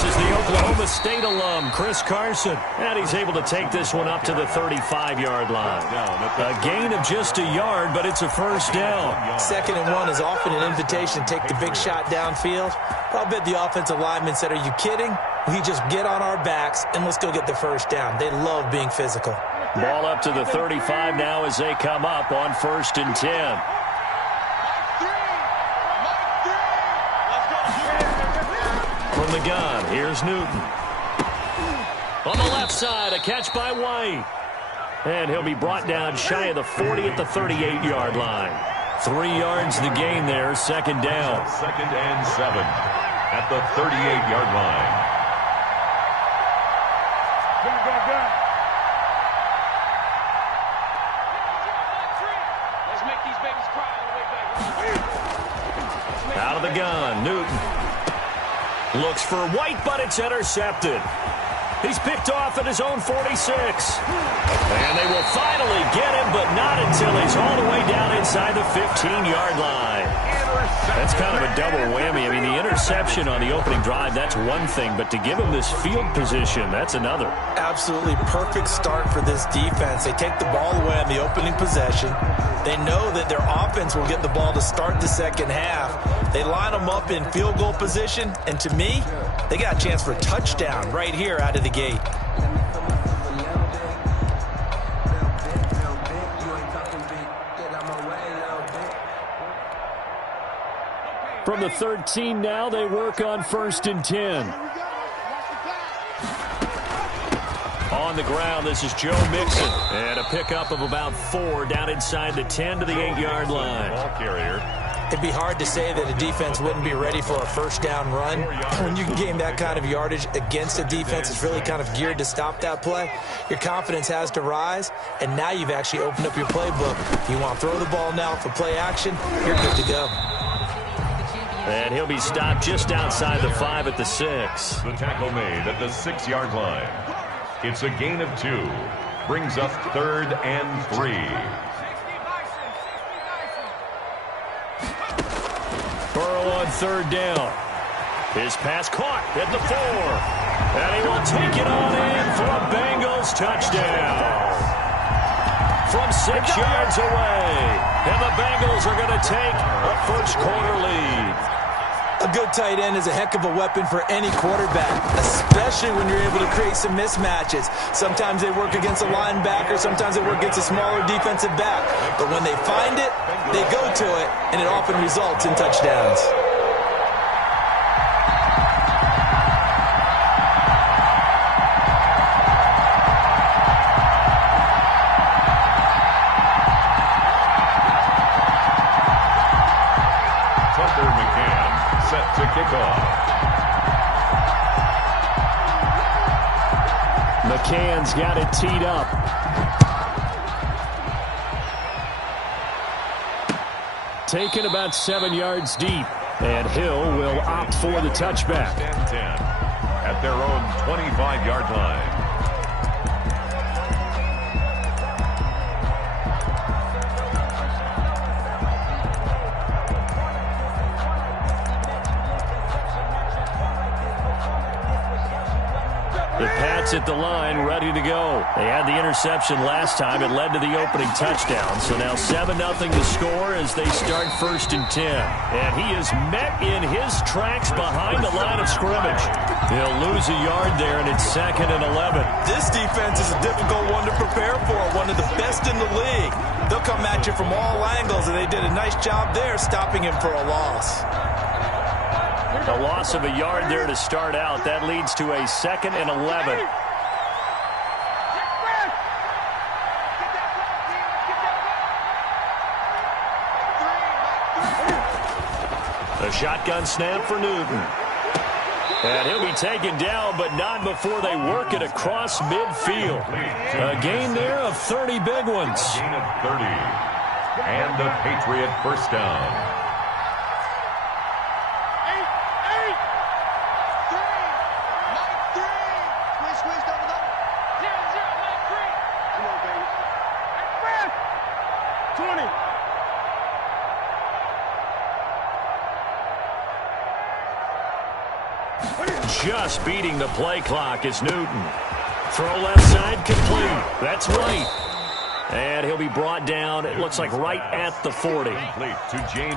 This is the Oklahoma State alum, Chris Carson. And he's able to take this one up to the 35-yard line. A gain of just a yard, but it's a first down. 2nd and 1 is often an invitation to take the big shot downfield. I'll bet the offensive lineman said, are you kidding? We just get on our backs and let's go get the first down. They love being physical. Ball up to the 35 now as they come up on 1st and 10. From the gun, here's Newton. On the left side, a catch by White. And he'll be brought down shy of the 40 at the 38-yard line. 3 yards the gain there, 2nd down. 2nd and 7 at the 38-yard line. Let's make these babies cry all the way back. Out of the gun, Newton. Looks for White, but it's intercepted. He's picked off at his own 46. And they will finally get him, but not until he's all the way down inside the 15-yard line. That's kind of a double whammy. I mean, the interception on the opening drive, that's one thing, but to give him this field position, that's another. Absolutely perfect start for this defense. They take the ball away on the opening possession. They know that their offense will get the ball to start the second half. They line them up in field goal position, and to me, they got a chance for a touchdown right here out of the gate. From the 13 now, they work on 1st and 10. On the ground, this is Joe Mixon. And a pickup of about 4 down inside the 10 to the 8-yard line. Ball carrier. It'd be hard to say that a defense wouldn't be ready for a first down run. When you can gain that kind of yardage against a defense that's really kind of geared to stop that play, your confidence has to rise, and now you've actually opened up your playbook. If you want to throw the ball now for play action, you're good to go. And he'll be stopped just outside the 5 at the 6. The tackle made at the 6-yard line. It's a gain of 2. Brings up 3rd and 3. Burrow on 3rd down. His pass caught at the 4. And he will take it on in for a Bengals touchdown. From 6 yards away. And the Bengals are going to take a first-quarter lead. A good tight end is a heck of a weapon for any quarterback, especially when you're able to create some mismatches. Sometimes they work against a linebacker, sometimes they work against a smaller defensive back. But when they find it, they go to it, and it often results in touchdowns. Set to kick off. McCann's got it teed up. Taken about 7 yards deep. And Hill will opt for the touchback. 10 at their own 25-yard line. The Pats at the line, ready to go. They had the interception last time. It led to the opening touchdown. So now 7-0 to score as they start 1st and 10. And he is met in his tracks behind the line of scrimmage. He'll lose a yard there, and it's 2nd and 11. This defense is a difficult one to prepare for, one of the best in the league. They'll come at you from all angles, and they did a nice job there stopping him for a loss. A loss of a yard there to start out. That leads to a 2nd and 11. A shotgun snap for Newton. And he'll be taken down, but not before they work it across midfield. A gain there of 30 big ones. A gain of 30. And the Patriot first down. just beating the play clock is Newton. Throw left side complete. That's White. And he'll be brought down, it looks like, right at the 40.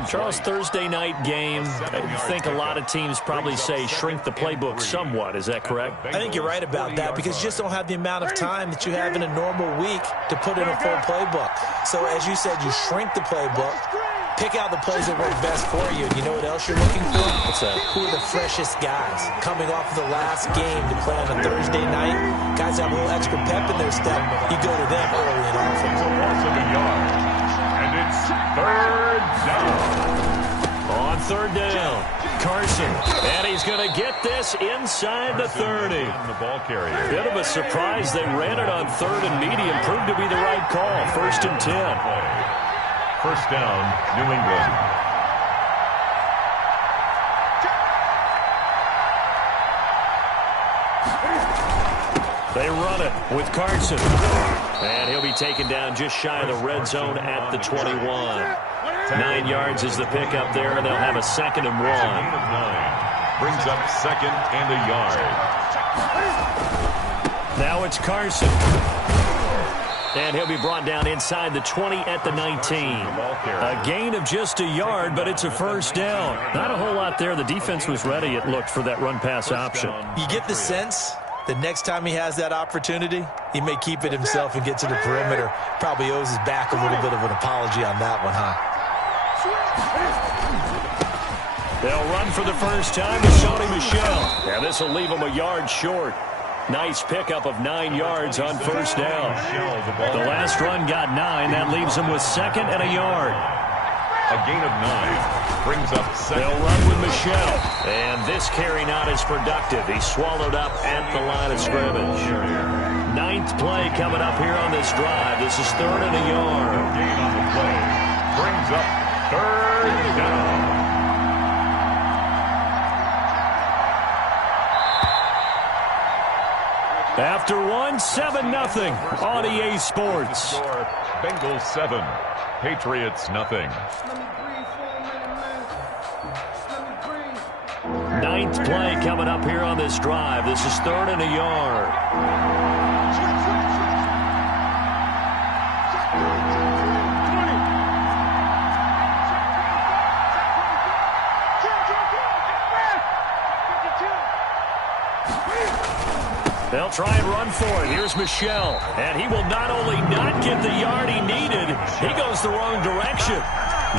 Charles, Thursday night game, I think a lot of teams probably say shrink the playbook somewhat. Is that correct? I think you're right about that because you just don't have the amount of time that you have in a normal week to put in a full playbook. So, as you said, you shrink the playbook, pick out the plays that work best for you. And you know what else you're looking for? What's that? Who are the freshest guys coming off of the last game to play on a Thursday night? Guys have a little extra pep in their step. You go to them early and often. It's a loss of a yard. And it's third down. On third down, Carson. And he's going to get this inside the 30. The ball carrier. Bit of a surprise. They ran it on third and medium. Proved to be the right call. First and 10. First down, New England. They run it with Carson. And he'll be taken down just shy of the red zone at the 21. 9 yards is the pickup there, and they'll have a 2nd and 1. Brings up 2nd and a yard. Now it's Carson. And he'll be brought down inside the 20 at the 19. A gain of just a yard, but it's a first down. Not a whole lot there. The defense was ready, it looked, for that run-pass option. You get the sense the next time he has that opportunity, he may keep it himself and get to the perimeter. Probably owes his back a little bit of an apology on that one, huh? They'll run for the first time to Sony Michel. And this will leave him a yard short. Nice pickup of 9 yards on first down. The last run got 9. That leaves him with 2nd and a yard. A gain of 9 brings up 2nd. They'll run with Michel. And this carry not as productive. He's swallowed up at the line of scrimmage. 9th play coming up here on this drive. This is 3rd and a yard. Gain on the play brings up 3rd down. After one, 7-0 on EA Sports. Bengals 7, Patriots nothing. 9th play coming up here on this drive. This is 3rd and a yard. They'll try and run for it. Here's Michel. And he will not only not get the yard he needed, he goes the wrong direction.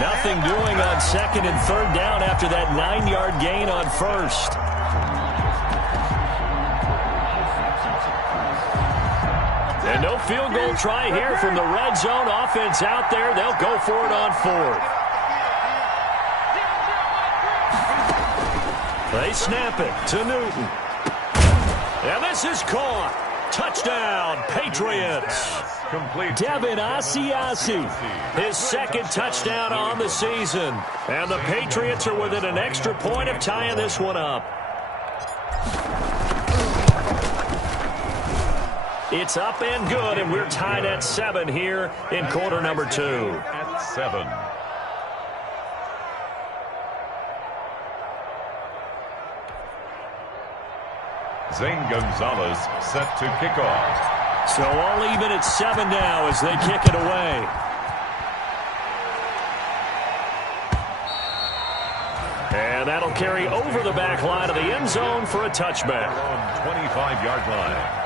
Nothing doing on 2nd and 3rd down after that 9-yard gain on 1st. And no field goal try here from the red zone. Offense out there. They'll go for it on 4th. They snap it to Newton. And this is caught. Touchdown, Patriots. Complete. Devin Asiasi, his 2nd touchdown on the season. And the Patriots are within an extra point of tying this one up. It's up and good, and we're tied at 7 here in quarter number 2. At 7. Zane Gonzalez set to kick off. So all even at 7 now as they kick it away. And that'll carry over the back line of the end zone for a touchback. On 25-yard line.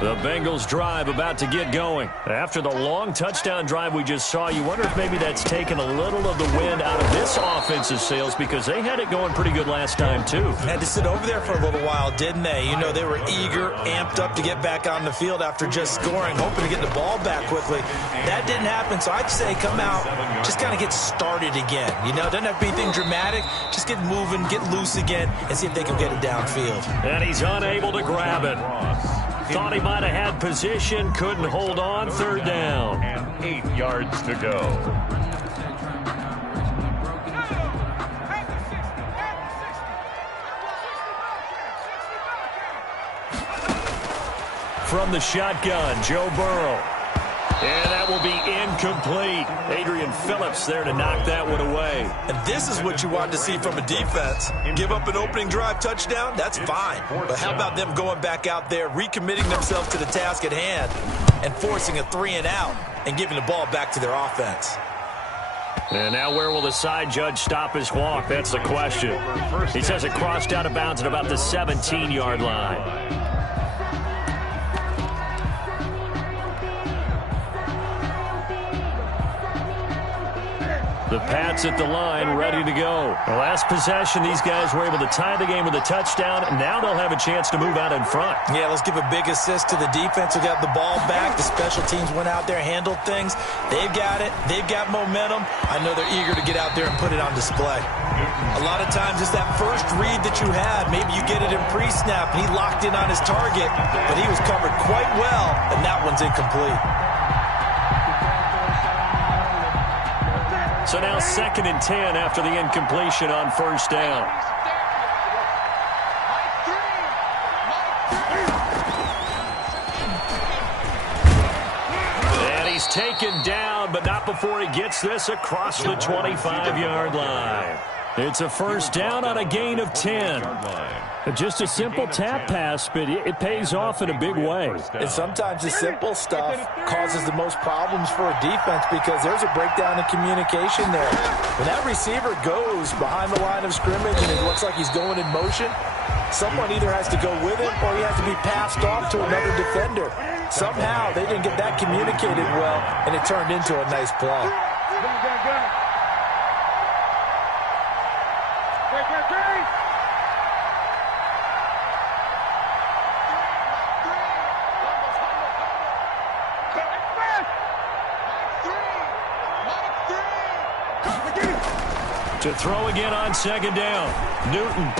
The Bengals drive about to get going. After the long touchdown drive we just saw, you wonder if maybe that's taken a little of the wind out of this offensive sails because they had it going pretty good last time too. Had to sit over there for a little while, didn't they? You know, they were eager, amped up to get back on the field after just scoring, hoping to get the ball back quickly. That didn't happen, so I'd say come out, just kind of get started again. You know, doesn't have to be anything dramatic. Just get moving, get loose again, and see if they can get it downfield. And he's unable to grab it. Thought he might have had position, couldn't hold on, 3rd down. And 8 yards to go. from the shotgun, Joe Burrow. And that will be incomplete. Adrian Phillips there to knock that one away. And this is what you want to see from a defense. Give up an opening drive touchdown, that's fine. But how about them going back out there, recommitting themselves to the task at hand, and forcing a 3-and-out and giving the ball back to their offense? And now where will the side judge stop his walk? That's the question. He says it crossed out of bounds at about the 17-yard line. The Pats at the line, ready to go. The last possession, these guys were able to tie the game with a touchdown. Now they'll have a chance to move out in front. Yeah, let's give a big assist to the defense who got the ball back. The special teams went out there, handled things. They've got it. They've got momentum. I know they're eager to get out there and put it on display. A lot of times it's that first read that you had. Maybe you get it in pre-snap, and he locked in on his target, but he was covered quite well, and that one's incomplete. So now 2nd and 10 after the incompletion on first down. And he's taken down, but not before he gets this across the 25-yard line. It's a first down on a gain of 10. Just a simple tap pass, but it pays off in a big way. And sometimes the simple stuff causes the most problems for a defense because there's a breakdown in communication there. When that receiver goes behind the line of scrimmage and it looks like he's going in motion, someone either has to go with him or he has to be passed off to another defender. Somehow they didn't get that communicated well, and it turned into a nice play. To throw again on 2nd down. Newton.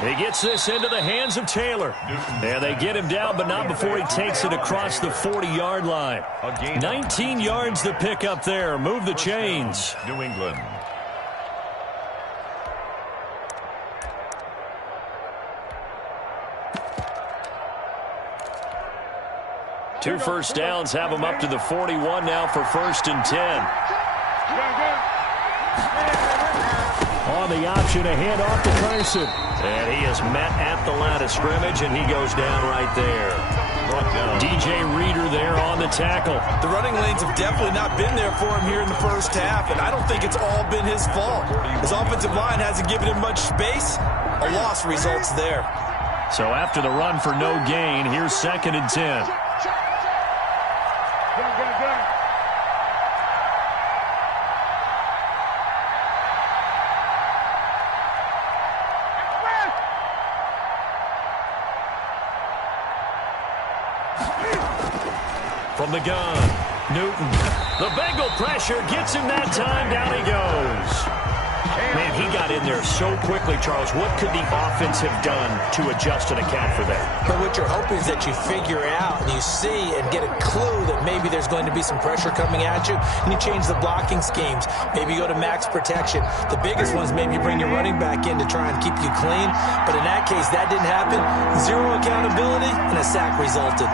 He gets this into the hands of Taylor. And they get him down, but not before he takes it across the 40-yard line. 19 yards to pick up there. Move the chains. New England. Two first downs have him up to the 41 now for 1st and 10. On the option, a handoff to Carson. And he is met at the line of scrimmage, and he goes down right there. DJ Reader there on the tackle. The running lanes have definitely not been there for him here in the first half, and I don't think it's all been his fault. His offensive line hasn't given him much space. A loss results there. So after the run for no gain, here's 2nd and 10. From the gun, Newton. The Bengal pressure gets him that time. Down he goes. Man, he got in there so quickly, Charles. What could the offense have done to adjust and account for that? But what you're hoping is that you figure out and you see and get a clue that maybe there's going to be some pressure coming at you, and you change the blocking schemes. Maybe you go to max protection. The biggest one is maybe you bring your running back in to try and keep you clean. But in that case, that didn't happen. Zero accountability, and a sack resulted.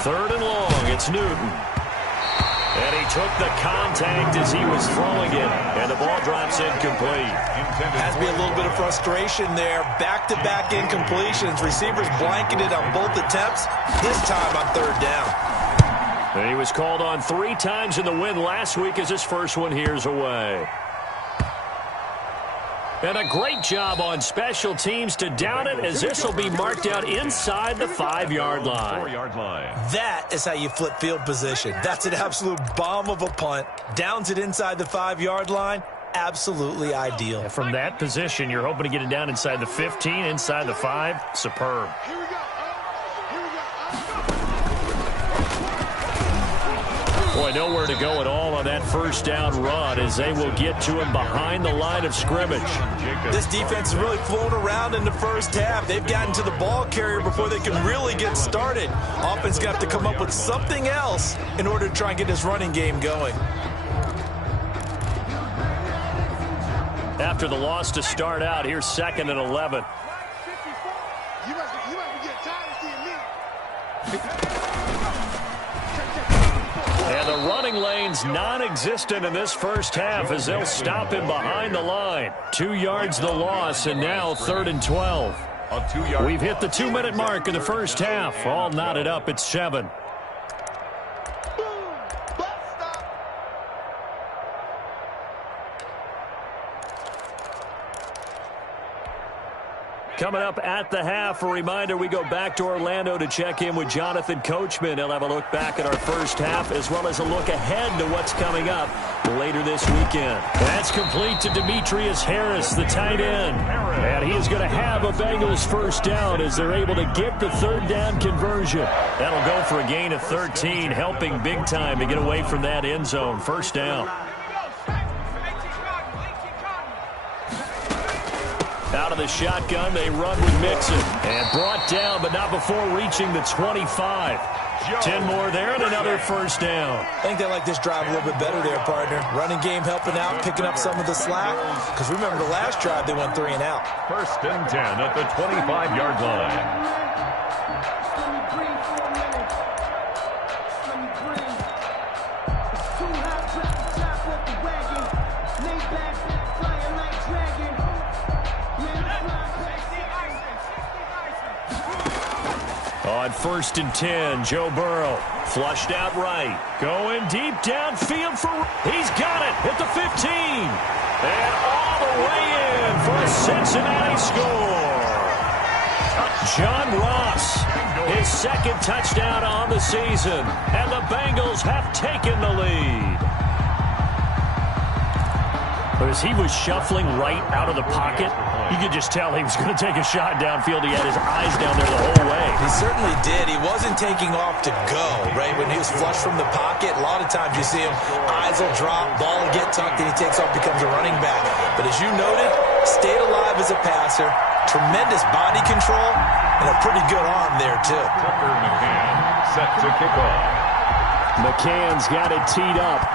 Third and long, it's Newton. And he took the contact as he was throwing it, and the ball drops incomplete. Has to be a little bit of frustration there. Back-to-back incompletions. Receivers blanketed on both attempts, this time on 3rd down. And he was called on 3 times in the win last week as his first one here's away. And a great job on special teams to down it, as this will be marked out inside the 5-yard line. 4-yard line. That is how you flip field position. That's an absolute bomb of a punt. Downs it inside the 5-yard line. Absolutely ideal. From that position, you're hoping to get it down inside the 15, inside the 5. Superb. Boy, Boy, nowhere to go at all on that first down run as they will get to him behind the line of scrimmage. This defense is really flown around in the first half. They've gotten to the ball carrier before they can really get started. Offense got to come up with something else in order to try and get this running game going. After the loss to start out, here's 2nd and 11. You must get tired of seeing me. And the running lane's non-existent in this first half as they'll stop him behind the line. 2 yards the loss, and now 3rd and 12. We've hit the 2-minute mark in the first half. All knotted up at 7. Coming up at the half, a reminder, we go back to Orlando to check in with Jonathan Coachman. He'll have a look back at our first half as well as a look ahead to what's coming up later this weekend. That's complete to Demetrius Harris, the tight end. And he is going to have a Bengals first down as they're able to get the 3rd down conversion. That'll go for a gain of 13, helping big time to get away from that end zone. First down. Out of the shotgun, they run with Mixon. And brought down, but not before reaching the 25. 10 more there and another first down. I think they like this drive a little bit better there, partner. Running game helping out, picking up some of the slack. Because remember, the last drive, they went 3 and out. 1st and 10 at the 25-yard line. On 1st and 10, Joe Burrow flushed out right. Going deep downfield for... He's got it at the 15. And all the way in for a Cincinnati score. John Ross, his 2nd touchdown on the season. And the Bengals have taken the lead. As he was shuffling right out of the pocket, you could just tell he was going to take a shot downfield. He had his eyes down there the whole way. He certainly did. He wasn't taking off to go, right? When he was flushed from the pocket, a lot of times you see him, eyes will drop, ball will get tucked, and he takes off, becomes a running back. But as you noted, stayed alive as a passer, tremendous body control, and a pretty good arm there, too. Tucker McCann set to kick off. McCann's got it teed up.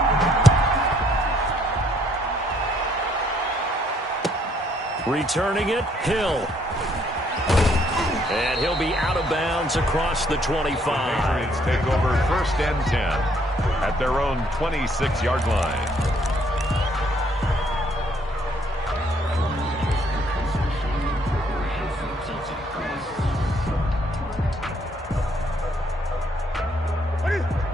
Returning it, Hill. And he'll be out of bounds across the 25. Patriots take over 1st and 10 at their own 26-yard line.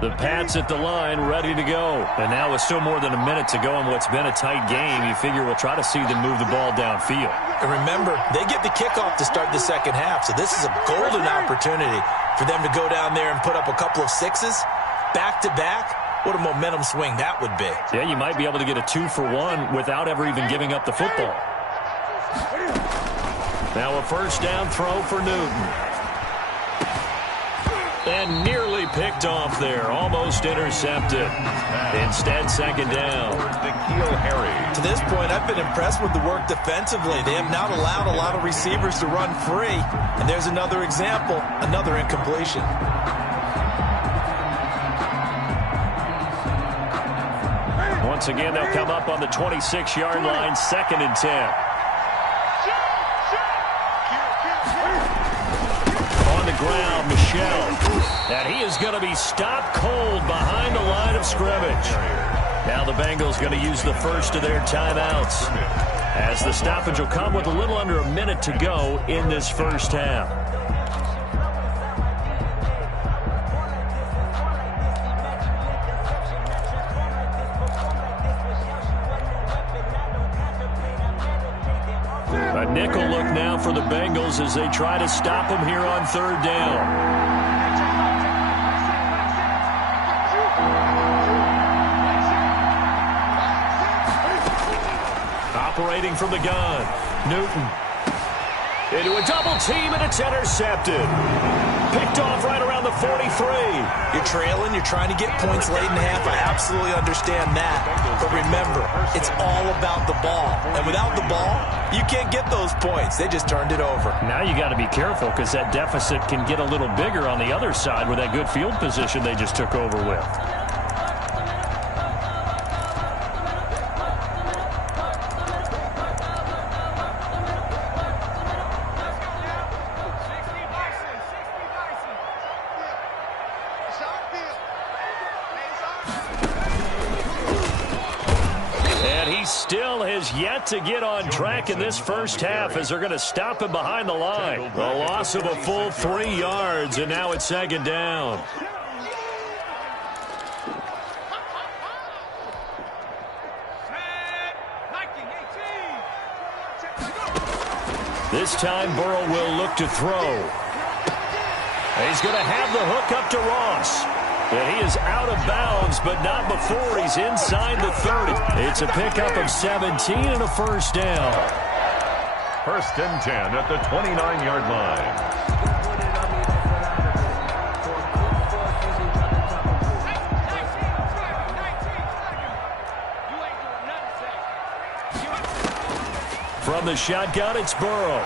The Pats at the line, ready to go. And now with still more than a minute to go in what's been a tight game, you figure we'll try to see them move the ball downfield. And remember, they get the kickoff to start the second half, so this is a golden opportunity for them to go down there and put up a couple of 6s back-to-back. What a momentum swing that would be. Yeah, you might be able to get a 2-for-1 without ever even giving up the football. Now a first down throw for Newton. And nearly picked off there. Almost intercepted. Instead, 2nd down. To this point, I've been impressed with the work defensively. They have not allowed a lot of receivers to run free. And there's another example, another incompletion. Once again, they'll come up on the 26-yard line, 2nd and 10. On the ground, Michel. And he is going to be stopped cold behind the line of scrimmage. Now the Bengals going to use the first of their timeouts, as the stoppage will come with a little under a minute to go in this first half. A nickel look now for the Bengals as they try to stop him here on 3rd down. Operating from the gun, Newton. Into a double team, and it's intercepted. Picked off right around the 43. You're trailing. You're trying to get points late in the half. I absolutely understand that. But remember, it's all about the ball. And without the ball, you can't get those points. They just turned it over. Now you got to be careful because that deficit can get a little bigger on the other side with that good field position they just took over with. Still has yet to get on track in this first half as they're going to stop him behind the line. The loss of a full 3 yards, and now it's second down. This time Burrow will look to throw. He's going to have the hook up to Ross. And he is out of bounds, but not before he's inside the 30. It's a pickup of 17 and a first down. First and 10 at the 29-yard line. From the shotgun, it's Burrow.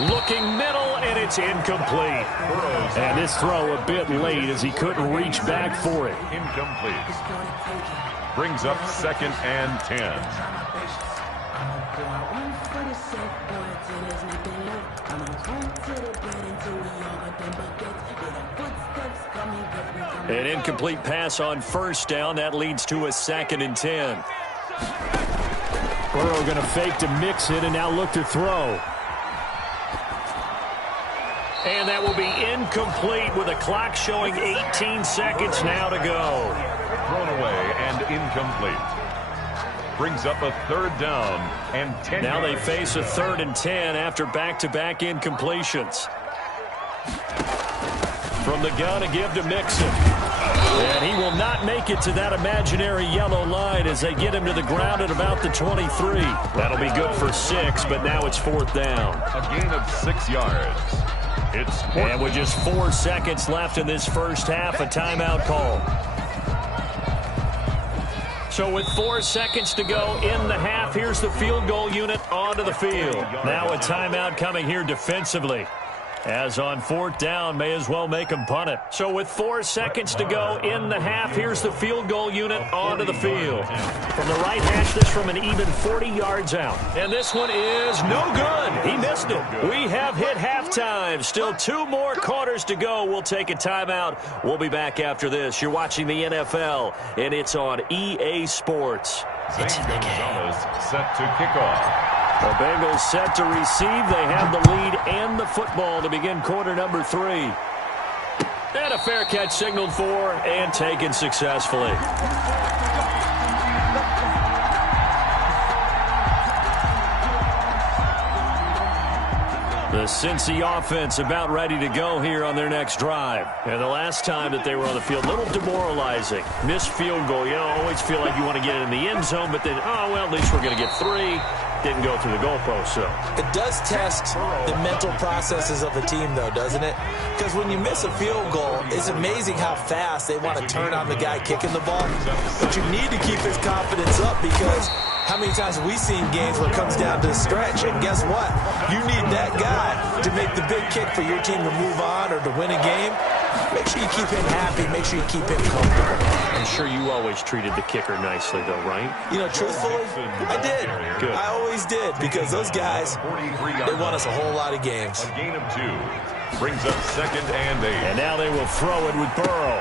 Looking middle, and it's incomplete. And this throw a bit late as he couldn't reach back for it. Incomplete. Brings up second and 10. An incomplete pass on first down. That leads to a second and 10. Burrow going to fake to mix it and now look to throw. And that will be incomplete with a clock showing 18 seconds now to go. Thrown away and incomplete. Brings up a third down and 10. Now they face a third and 10 after back-to-back incompletions. From the gun, a give to Mixon. And he will not make it to that imaginary yellow line as they get him to the ground at about the 23. That'll be good for 6, but now it's fourth down. A gain of 6 yards. And with just 4 seconds left in this first half, a timeout call. So with 4 seconds to go in the half, here's the field goal unit onto the field. Now a timeout coming here defensively. As on fourth down, may as well make them punt it. So with 4 seconds to go in the half, here's the field goal unit onto the field. From the right hash, this from an even 40 yards out. And this one is no good. He missed it. We have hit halftime. Still 2 more quarters to go. We'll take a timeout. We'll be back after this. You're watching the NFL, and it's on EA Sports. It's in the game. Set to kick off. The Bengals set to receive. They have the lead and the football to begin quarter number 3. And a fair catch signaled for and taken successfully. The Cincy offense about ready to go here on their next drive. And the last time that they were on the field, a little demoralizing. Missed field goal. You know, always feel like you want to get it in the end zone, but then, oh, well, at least we're going to get 3. Didn't go through the goalpost, so. It does test the mental processes of a team, though, doesn't it? Because when you miss a field goal, it's amazing how fast they want to turn on the guy kicking the ball. But you need to keep his confidence up because how many times have we seen games where it comes down to the stretch? And guess what? You need that guy to make the big kick for your team to move on or to win a game. Make sure you keep him happy. Make sure you keep him comfortable. I'm sure you always treated the kicker nicely, though, right? You know, truthfully, I did. Good. I always did because those guys, they won us a whole lot of games. A gain of 2. Brings up second and 8. And now they will throw it with Burrow.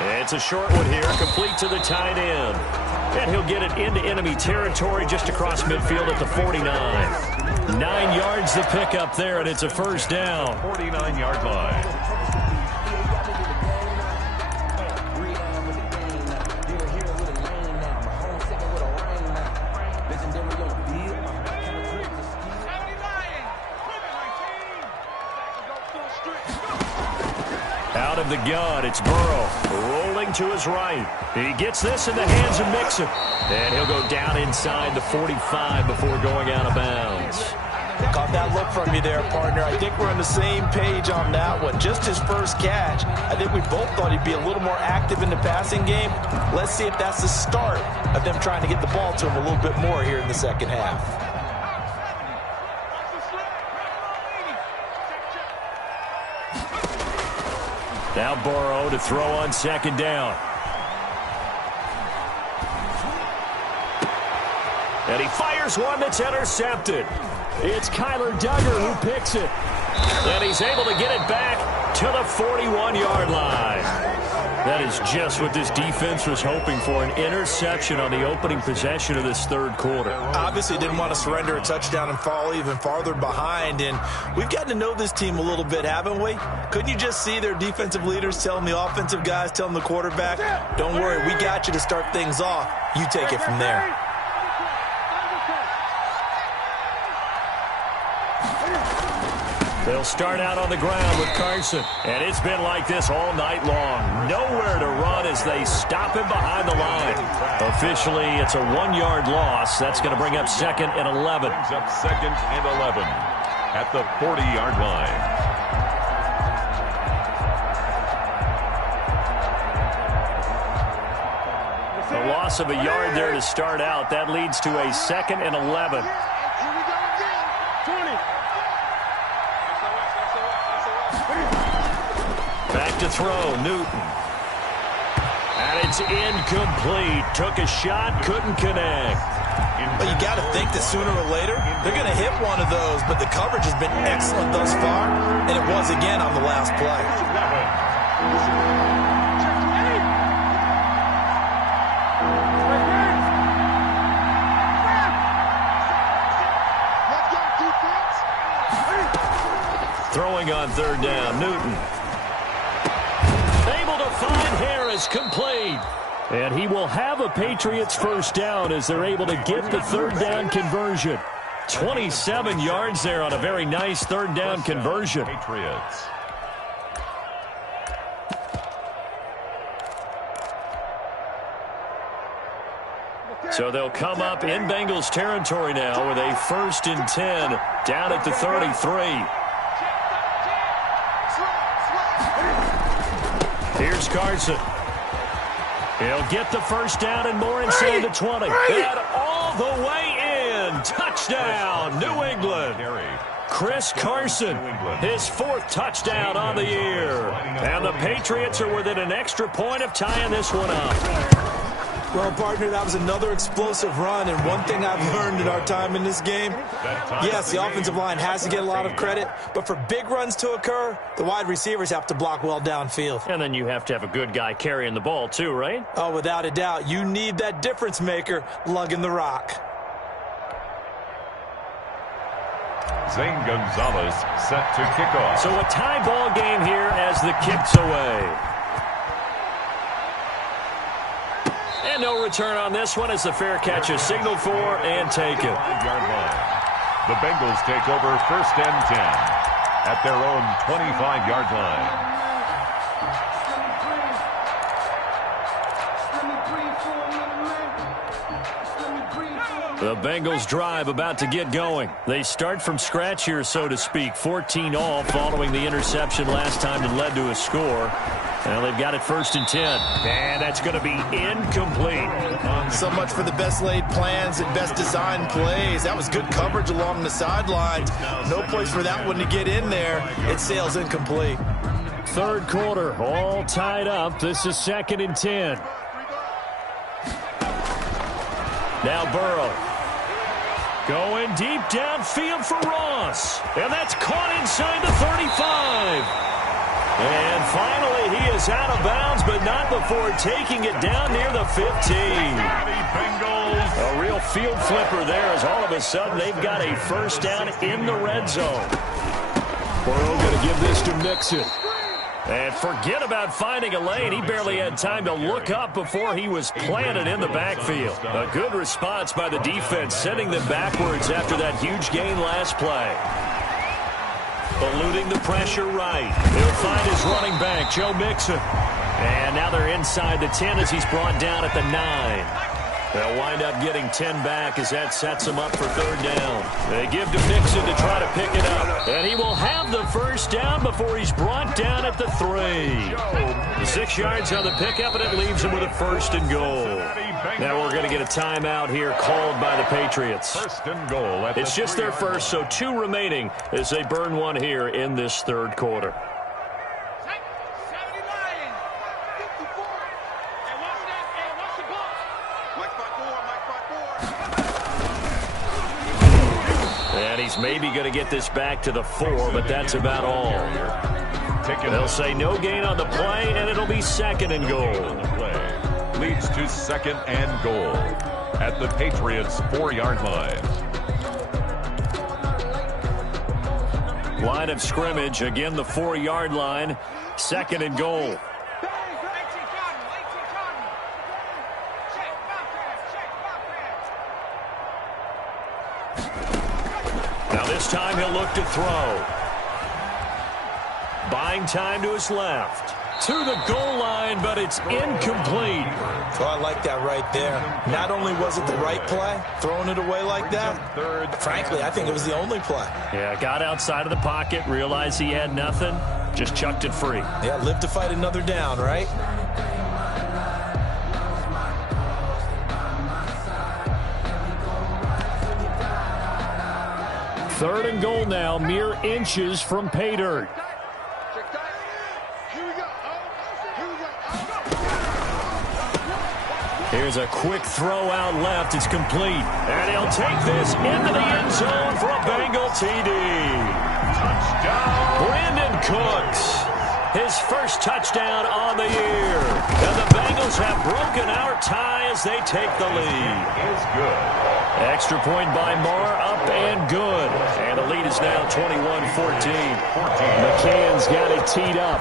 And it's a short one here, complete to the tight end. And he'll get it into enemy territory just across midfield at the 49. 9 yards the pickup there, and it's a first down. 49-yard line. Out of the gun, it's Burrow rolling to his right. He gets this in the hands of Mixon. And he'll go down inside the 45 before going out of bounds. Caught that look from you there, partner. I think we're on the same page on that one. Just his first catch. I think we both thought he'd be a little more active in the passing game. Let's see if that's the start of them trying to get the ball to him a little bit more here in the second half. Now Burrow to throw on second down. And he fires one that's intercepted. It's Kyler Duggar who picks it. And he's able to get it back to the 41-yard line. That is just what this defense was hoping for, an interception on the opening possession of this third quarter. Obviously didn't want to surrender a touchdown and fall even farther behind, and we've gotten to know this team a little bit, haven't we? Couldn't you just see their defensive leaders telling the offensive guys, telling the quarterback, don't worry, we got you to start things off. You take it from there. They'll start out on the ground with Carson. And it's been like this all night long. Nowhere to run as they stop him behind the line. Officially, it's a 1-yard loss. That's going to bring up 2nd and 11. Brings up 2nd and 11 at the 40-yard line. A loss of a yard there to start out. That leads to a 2nd and 11. Back to throw, Newton. And it's incomplete. Took a shot, couldn't connect. But you got to think that sooner or later, they're going to hit one of those. But the coverage has been excellent thus far, and it was again on the last play. Throwing on third down, Newton. Able to find Harris, complete. And he will have a Patriots first down as they're able to get the third down conversion. 27 yards there on a very nice third down conversion. Patriots. So they'll come up in Bengals territory now with a 1st and 10 down at the 33. Here's Carson. He'll get the first down and more inside the 20. And all the way in. Touchdown, New England. Chris Carson, his 4th touchdown on the year. And the Patriots are within an extra point of tying this one up. Well, partner, that was another explosive run, and one thing I've learned in our time in this game, yes, the offensive line has to get a lot of credit, but for big runs to occur, the wide receivers have to block well downfield. And then you have to have a good guy carrying the ball too, right? Oh, without a doubt. You need that difference maker lugging the rock. Zane Gonzalez set to kick off. So a tie ball game here as the kick's away. And no return on this one as the fair catch is signaled for and taken. 5-yard line. The Bengals take over 1st and 10 at their own 25-yard line. The Bengals drive about to get going. They start from scratch here, so to speak. 14 all following the interception last time that led to a score. Well, they've got it 1st and 10. And that's going to be incomplete. So much for the best laid plans and best designed plays. That was good coverage along the sidelines. No place for that one to get in there. It sails incomplete. Third quarter, all tied up. This is 2nd and 10. Now Burrow. Going deep downfield for Ross. And that's caught inside the 35. And finally, he is out of bounds, but not before taking it down near the 15. A real field flipper there as all of a sudden they've got a first down in the red zone. Burrow going to give this to Mixon. And forget about finding a lane. He barely had time to look up before he was planted in the backfield. A good response by the defense, sending them backwards after that huge gain last play. Eluding the pressure right. He'll find his running back, Joe Mixon. And now they're inside the 10 as he's brought down at the 9. They'll wind up getting 10 back as that sets them up for third down. They give to Mixon to try to pick it up. And he will have the first down before he's brought down at the 3. 6 yards on the pickup, and it leaves him with a first and goal. Now we're going to get a timeout here called by the Patriots. First and goal. It's just their first, so 2 remaining as they burn one here in this third quarter. And he's maybe going to get this back to the 4, but that's about all. They'll say no gain on the play, and it'll be second and goal. Leads to second and goal at the Patriots' 4-yard line. Line of scrimmage, again the 4-yard line, second and goal. Now this time he'll look to throw. Buying time to his left. To the goal line, but it's incomplete. Oh, I like that right there. Not only was it the right play, throwing it away like that, frankly, I think it was the only play. Yeah, got outside of the pocket, realized he had nothing, just chucked it free. Yeah, live to fight another down, right? Third and goal now, mere inches from pay dirt. Here's a quick throw out left. It's complete. And he'll take this into the end zone for a Bengal TD. Touchdown. Brandon Cooks, his first touchdown on the year. And the Bengals have broken our tie as they take the lead. Is good. Extra point by Marr, up and good. And the lead is now 21-14. McCann's got it teed up.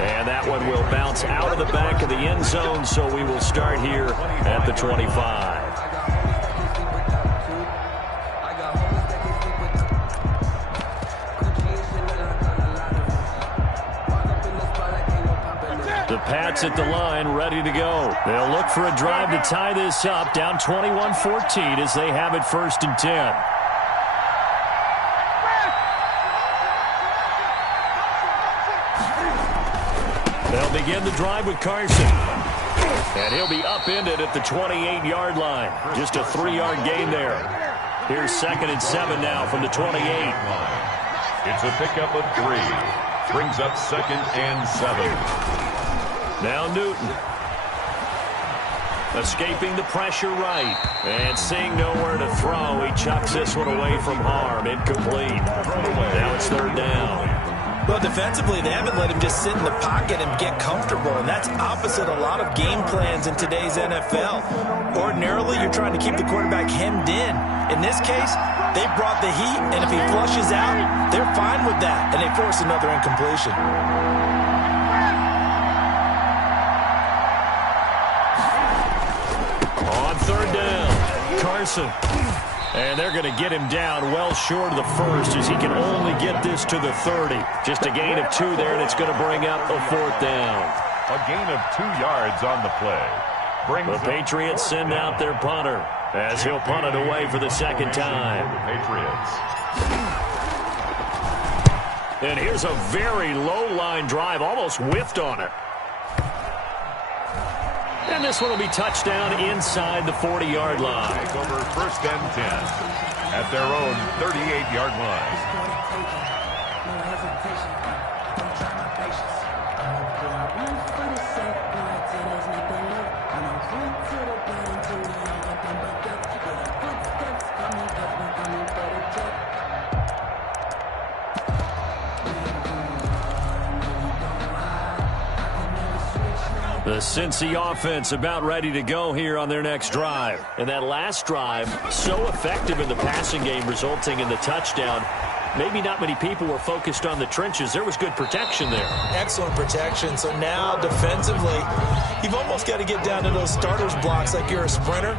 And that one will bounce out of the back of the end zone, so we will start here at the 25. The Pats at the line, ready to go. They'll look for a drive to tie this up, down 21-14 as they have it first and 10. They'll begin the drive with Carson. And he'll be upended at the 28-yard line. Just a 3-yard gain there. Here's second and 7 now from the 28. It's a pickup of 3. Brings up second and 7. Now Newton. Escaping the pressure right. And seeing nowhere to throw, he chucks this one away from harm. Incomplete. Now it's third down. Well, defensively, they haven't let him just sit in the pocket and get comfortable, and that's opposite a lot of game plans in today's NFL. Ordinarily, you're trying to keep the quarterback hemmed in. In this case, they brought the heat, and if he flushes out, they're fine with that, and they force another incompletion. On third down, Carson. And they're going to get him down well short of the first as he can only get this to the 30. Just a gain of 2 there, and it's going to bring up a fourth down. A gain of 2 yards on the play. The Patriots send out their punter as he'll punt it away for the second time. Patriots. And here's a very low-line drive, almost whiffed on it. And this one will be touchdown inside the 40-yard line. Take over first and 10 at their own 38-yard line. The Cincy offense about ready to go here on their next drive. And that last drive, so effective in the passing game, resulting in the touchdown. maybe not many people were focused on the trenches. There was good protection there. Excellent protection. So now defensively, you've almost got to get down to those starters blocks like you're a sprinter.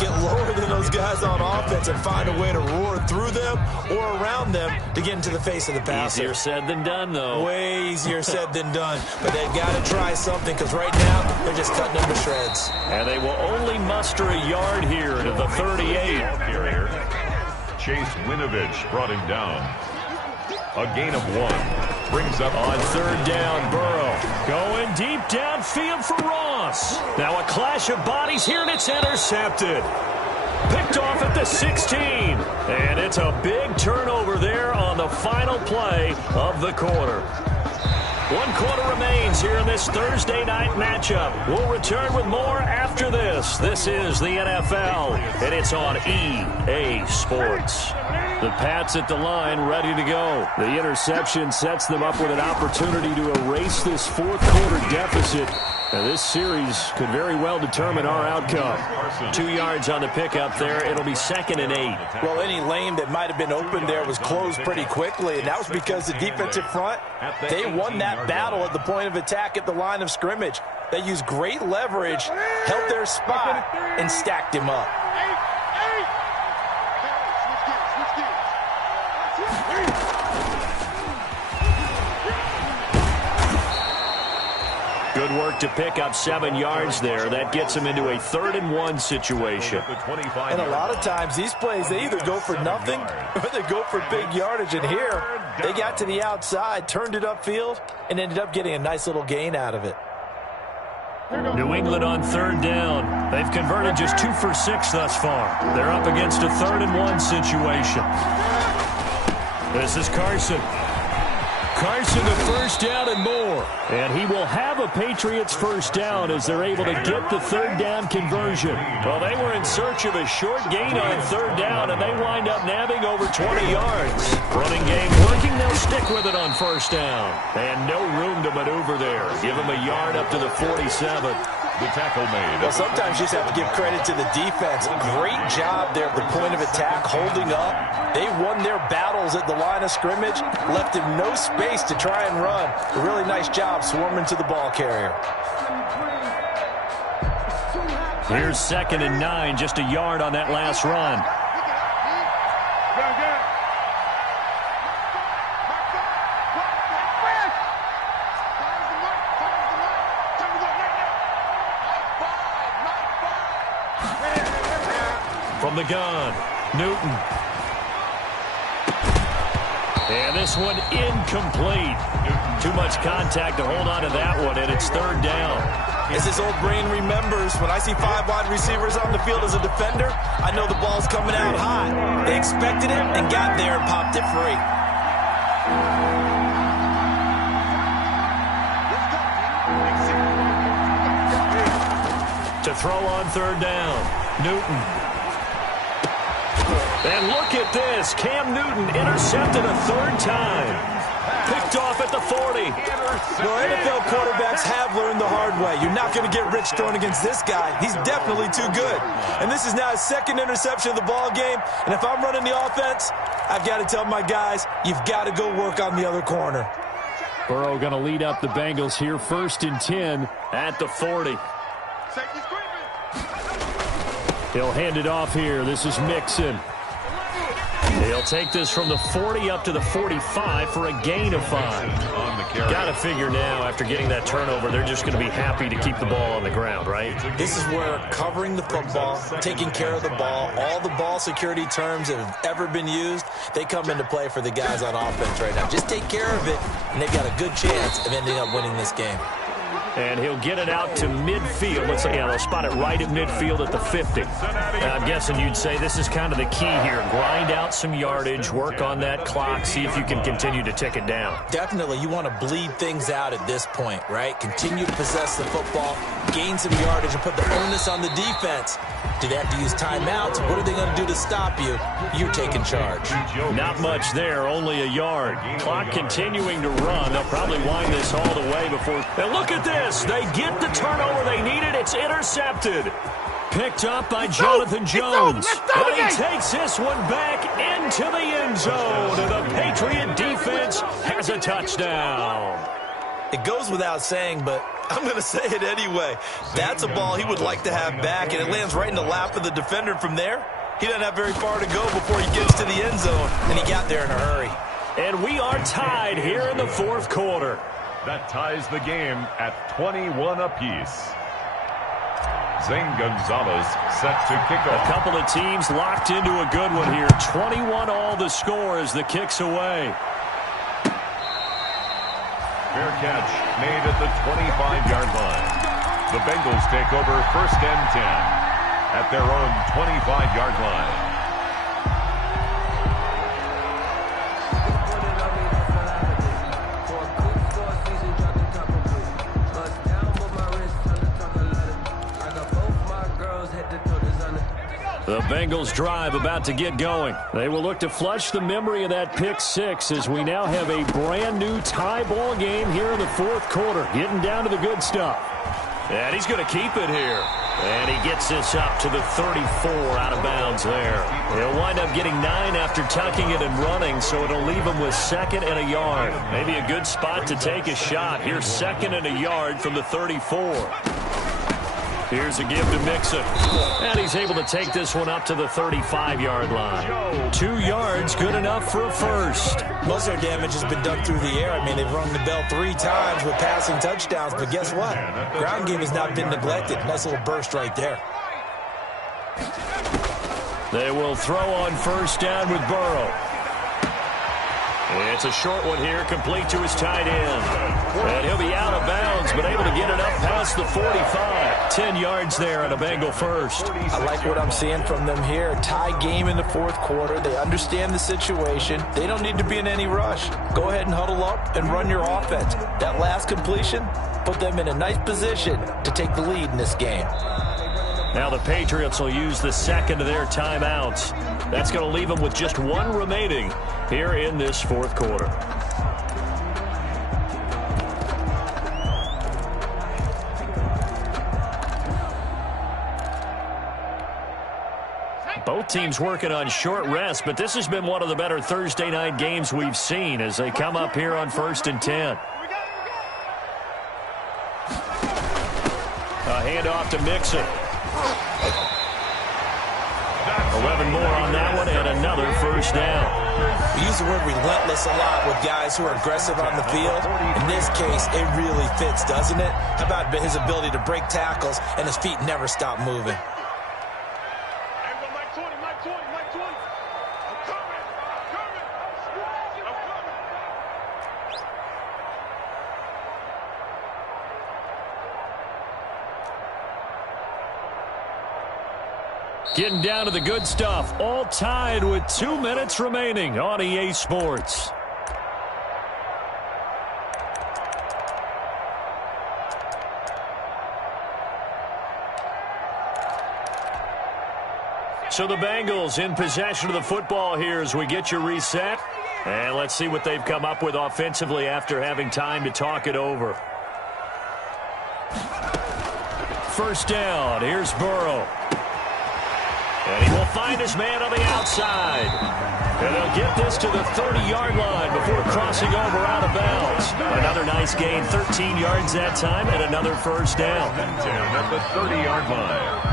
Get lower than those guys on offense and find a way to roar through them or around them to get into the face of the passer. Easier said than done, though. Way easier said than done. But they've got to try something because right now they're just cutting them to shreds. And they will only muster a yard here to the 38. Chase Winovich brought him down. A gain of 1. Brings up on third down, Burrow. Going deep downfield for Ross. Now a clash of bodies here, and it's intercepted. Picked off at the 16. And it's a big turnover there on the final play of the quarter. 1 quarter remains here in this Thursday night matchup. We'll return with more after this. This is the NFL, and it's on EA Sports. The Pats at the line, ready to go. The interception sets them up with an opportunity to erase this fourth quarter deficit. Now, this series could very well determine our outcome. 2 yards on the pickup there. It'll be 2nd and 8. Well, any lane that might have been open there was closed pretty quickly, and that was because the defensive front, they won that battle at the point of attack at the line of scrimmage. They used great leverage, held their spot, and stacked him up. Good work to pick up 7 yards there. That gets them into a 3rd and 1 situation. And a lot of times these plays, they either go for nothing or they go for big yardage. And here, they got to the outside, turned it upfield, and ended up getting a nice little gain out of it. New England on 3rd down. They've converted just 2 for 6 thus far. They're up against a 3rd and 1 situation. This is Carson. Carson to first down and more. And he will have a Patriots first down as they're able to get the 3rd down conversion. Well, they were in search of a short gain on 3rd down, and they wind up nabbing over 20 yards. Running game working. They'll stick with it on first down. And no room to maneuver there. Give them a yard up to the 47. The tackle made. Well, sometimes you just have to give credit to the defense. Great job there at the point of attack, holding up. They won their battles at the line of scrimmage, left him no space to try and run. A really nice job swarming to the ball carrier. Here's 2nd and 9, just a yard on that last run. From the gun, Newton. And this one incomplete. Too much contact to hold on to that one, and it's 3rd down. As his old brain remembers, when I see 5 wide receivers on the field as a defender, I know the ball's coming out hot. They expected it and got there and popped it free. To throw on 3rd down, Newton. And look at this. Cam Newton intercepted a 3rd time. Picked off at the 40. Well, NFL quarterbacks have learned the hard way. You're not going to get rich throwing against this guy. He's definitely too good. And this is now his 2nd interception of the ball game. And if I'm running the offense, I've got to tell my guys, you've got to go work on the other corner. Burrow going to lead up the Bengals here, 1st and 10 at the 40. He'll hand it off here. This is Mixon. He'll take this from the 40 up to the 45 for a gain of 5. Got to figure now, after getting that turnover, they're just going to be happy to keep the ball on the ground, right? This is where covering the football, taking care of the ball, all the ball security terms that have ever been used, they come into play for the guys on offense right now. Just take care of it, and they've got a good chance of ending up winning this game. And he'll get it out to midfield. Let's see, yeah, they'll spot it right at midfield at the 50. And I'm guessing you'd say this is kind of the key here. Grind out some yardage, work on that clock, see if you can continue to tick it down. Definitely, you want to bleed things out at this point, right? Continue to possess the football, gain some yardage, and put the onus on the defense. Do they have to use timeouts? What are they going to do to stop you? You're taking charge. Not much there, only a yard. Clock continuing to run. They'll probably wind this all the way before. And look at this. They get the turnover they needed. It's intercepted. Picked up by Jonathan Jones. And he takes this one back into the end zone. And the Patriot defense has a touchdown. It goes without saying, but I'm going to say it anyway. That's a ball he would like to have back, and it lands right in the lap of the defender. From there, he doesn't have very far to go before he gets to the end zone, and he got there in a hurry. And we are tied here in the fourth quarter. That ties the game at 21 apiece. Zane Gonzalez set to kick off. A couple of teams locked into a good one here. 21 all the score as the kick's away. Fair catch made at the 25-yard line. The Bengals take over 1st and 10 at their own 25-yard line. The Bengals drive about to get going. They will look to flush the memory of that pick six as we now have a brand new tie ball game here in the fourth quarter. Getting down to the good stuff. And he's going to keep it here. And he gets this up to the 34 out of bounds there. He'll wind up getting 9 after tucking it and running, so it'll leave him with 2nd and a yard. Maybe a good spot to take a shot. Here's 2nd and a yard from the 34. Here's a give to Mixon. And he's able to take this one up to the 35-yard line. 2 yards, good enough for a first. Most of their damage has been done through the air. I mean, they've rung the bell 3 times with passing touchdowns, but guess what? Ground game has not been neglected. Nice little burst right there. They will throw on 1st down with Burrow. It's a short one here, complete to his tight end. And he'll be out of bounds, but able to get it up past the 45. 10 yards there on a Bengal first. I like what I'm seeing from them here. Tie game in the fourth quarter. They understand the situation. They don't need to be in any rush. Go ahead and huddle up and run your offense. That last completion put them in a nice position to take the lead in this game. Now the Patriots will use the 2nd of their timeouts. That's going to leave them with just 1 remaining here in this fourth quarter. Both teams working on short rest, but this has been one of the better Thursday night games we've seen as they come up here on 1st and 10. A handoff to Mixon. 11 more on that one, and another 1st down. We use the word relentless a lot with guys who are aggressive on the field. In this case, it really fits, doesn't it? How about his ability to break tackles and his feet never stop moving? Getting down to the good stuff. All tied with 2 minutes remaining on EA Sports. So the Bengals in possession of the football here as we get you reset. And let's see what they've come up with offensively after having time to talk it over. 1st down. Here's Burrow. And he will find his man on the outside. And he'll get this to the 30-yard line before crossing over out of bounds. Another nice gain, 13 yards that time, and another 1st down. Down at the 30-yard line.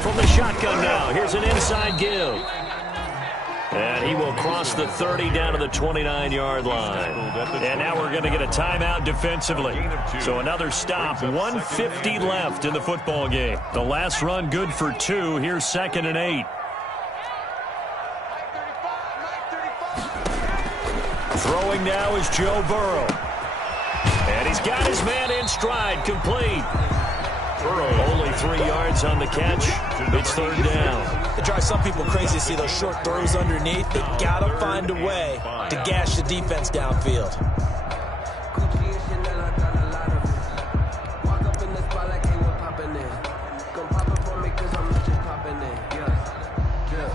From the shotgun now, here's an inside give. And he will cross the 30 down to the 29-yard line. And now we're going to get a timeout defensively. So another stop, 1:50 left in the football game. The last run good for 2. Here's 2nd and 8. Throwing now is Joe Burrow. And he's got his man in stride, complete. Only 3 yards on the catch. It's 3rd down. It drives some people crazy to see those short throws underneath. They got to find a way to gash the defense downfield.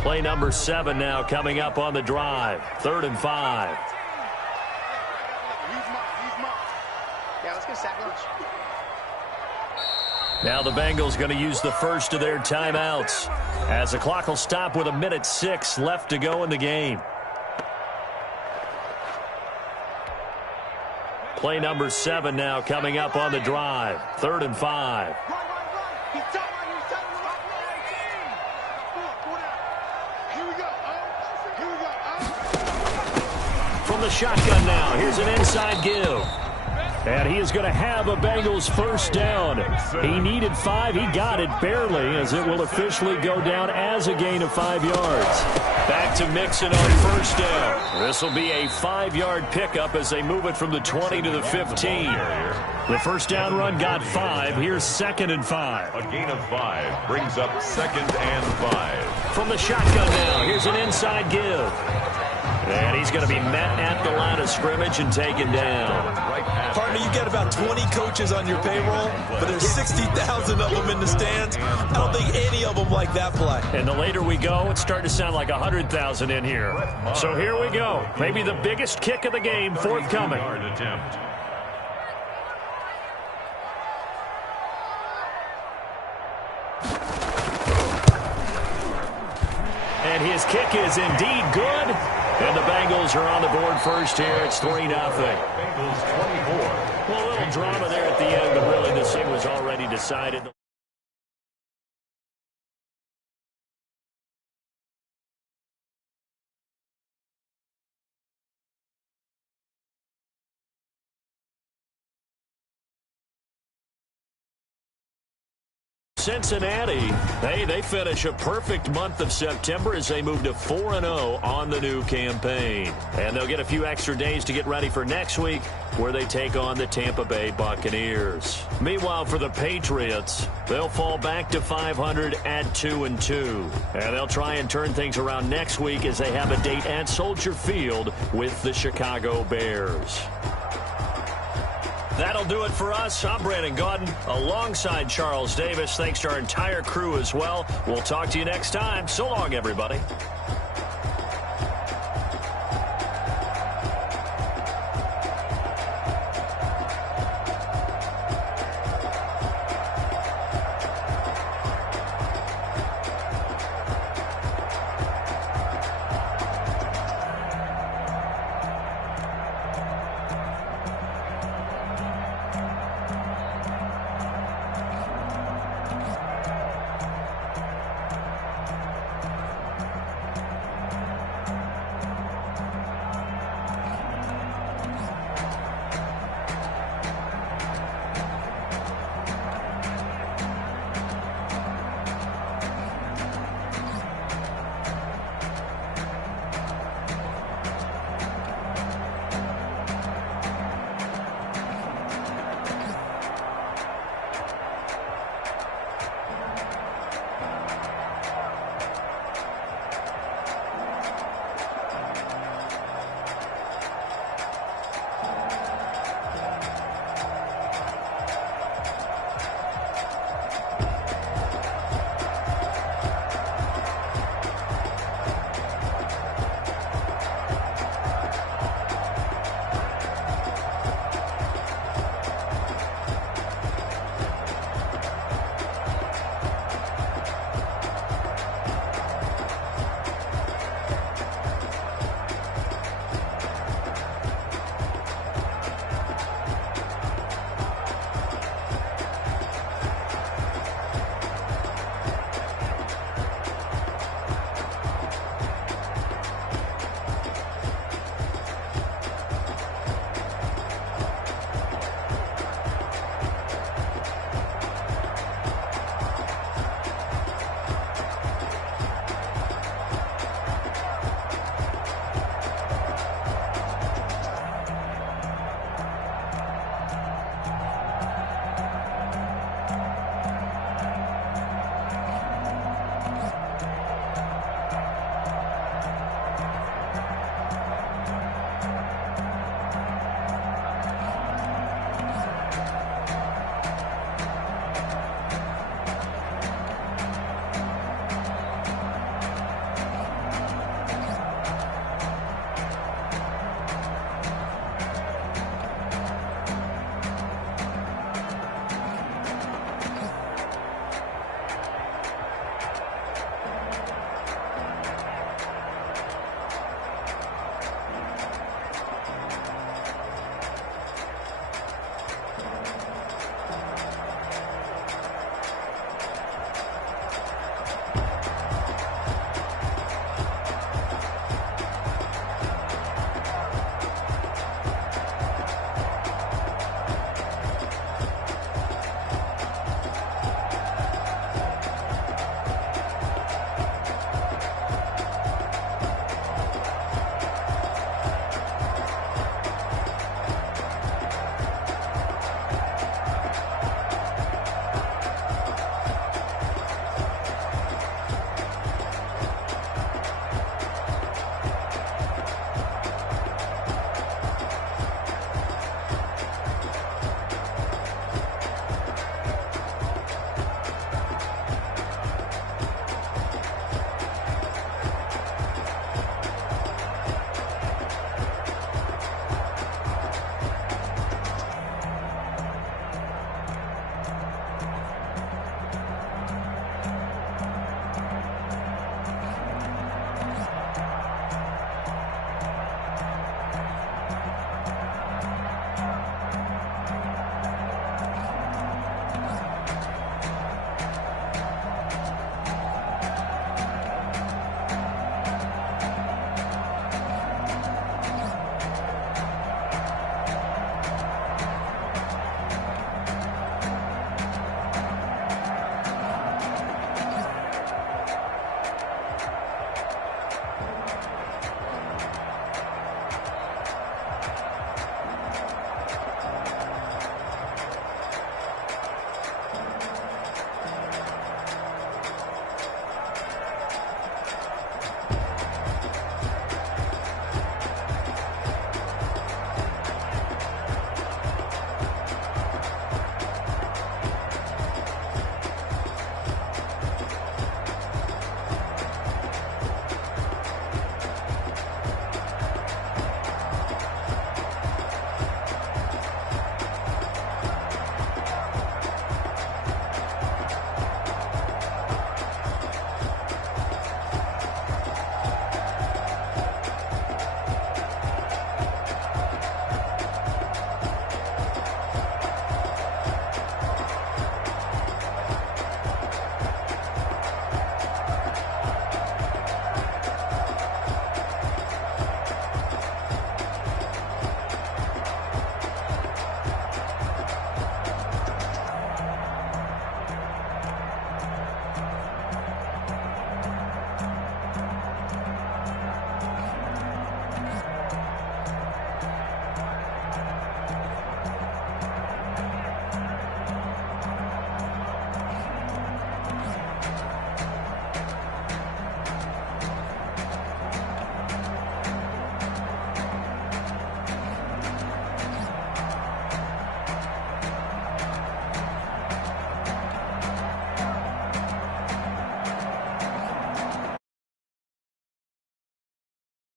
Play number 7 now coming up on the drive. 3rd and 5. Yeah, let's get sack lunch. Now the Bengals going to use the first of their timeouts as the clock will stop with 1:06 left to go in the game. Play number 7 now coming up on the drive. 3rd and 5. From the shotgun now, here's an inside give. And he is going to have a Bengals first down. He needed 5. He got it barely, as it will officially go down as a gain of 5 yards. Back to Mixon on first down. This will be a 5-yard pickup as they move it from the 20 to the 15. The first down run got 5. Here's 2nd and 5. A gain of 5 brings up 2nd and 5. From the shotgun now, here's an inside give. And he's going to be met at the line of scrimmage and taken down. Partner, you got about 20 coaches on your payroll, but there's 60,000 of them in the stands. I don't think any of them like that play. And the later we go, it's starting to sound like 100,000 in here. So here we go. Maybe the biggest kick of the game forthcoming. And his kick is indeed good. And the Bengals are on the board first here. It's 3-0. Bengals 24. Well, a little drama there at the end, but really this thing was already decided. Cincinnati, they finish a perfect month of September as they move to 4-0 on the new campaign. And they'll get a few extra days to get ready for next week, where they take on the Tampa Bay Buccaneers. Meanwhile, for the Patriots, they'll fall back to 500 at 2-2. And they'll try and turn things around next week as they have a date at Soldier Field with the Chicago Bears. That'll do it for us. I'm Brandon Gaudin alongside Charles Davis. Thanks to our entire crew as well. We'll talk to you next time. So long, everybody.